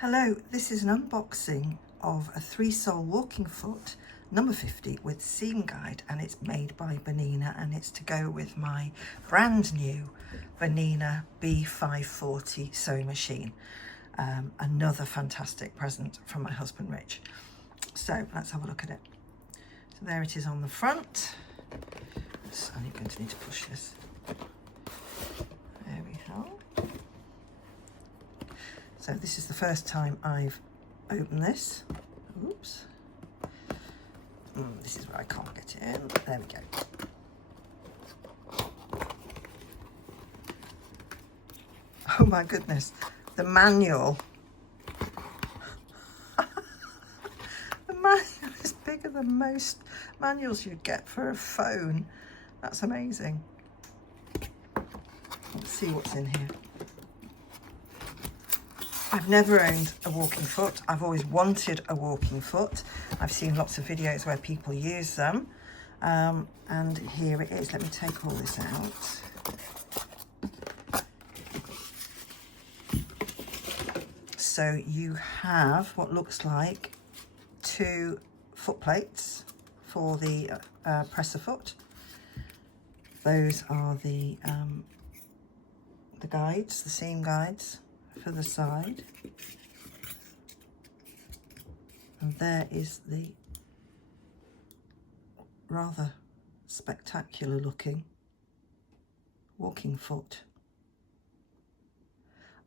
Hello, this is an unboxing of a three-sole walking foot number 50 with seam guide, and it's made by Bernina, and it's to go with my brand new Bernina B540 sewing machine. Another fantastic present from my husband Rich. So let's have a look at it. So there it is on the front. So I'm going to need to push this. There we go. So this is the first time I've opened this. Oops. This is where I can't get it in. There we go. Oh my goodness. The manual. The manual is bigger than most manuals you'd get for a phone. That's amazing. Let's see what's in here. I've never owned a walking foot. I've always wanted a walking foot. I've seen lots of videos where people use them. And here it is. Let me take all this out. So you have what looks like 2 foot plates for the presser foot. Those are the guides, the seam guides for the side, and there is the rather spectacular looking walking foot.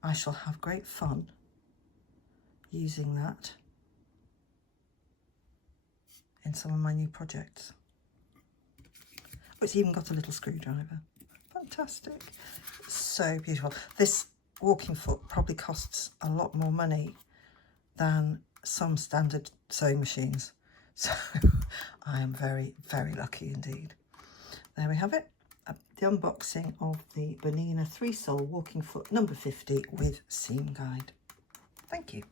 I shall have great fun using that in some of my new projects. Oh, it's even got a little screwdriver. Fantastic. So beautiful. This walking foot probably costs a lot more money than some standard sewing machines. So I am very, very lucky indeed. There we have it. The unboxing of the Bernina Three-sole Walking Foot number 50 with seam guide. Thank you.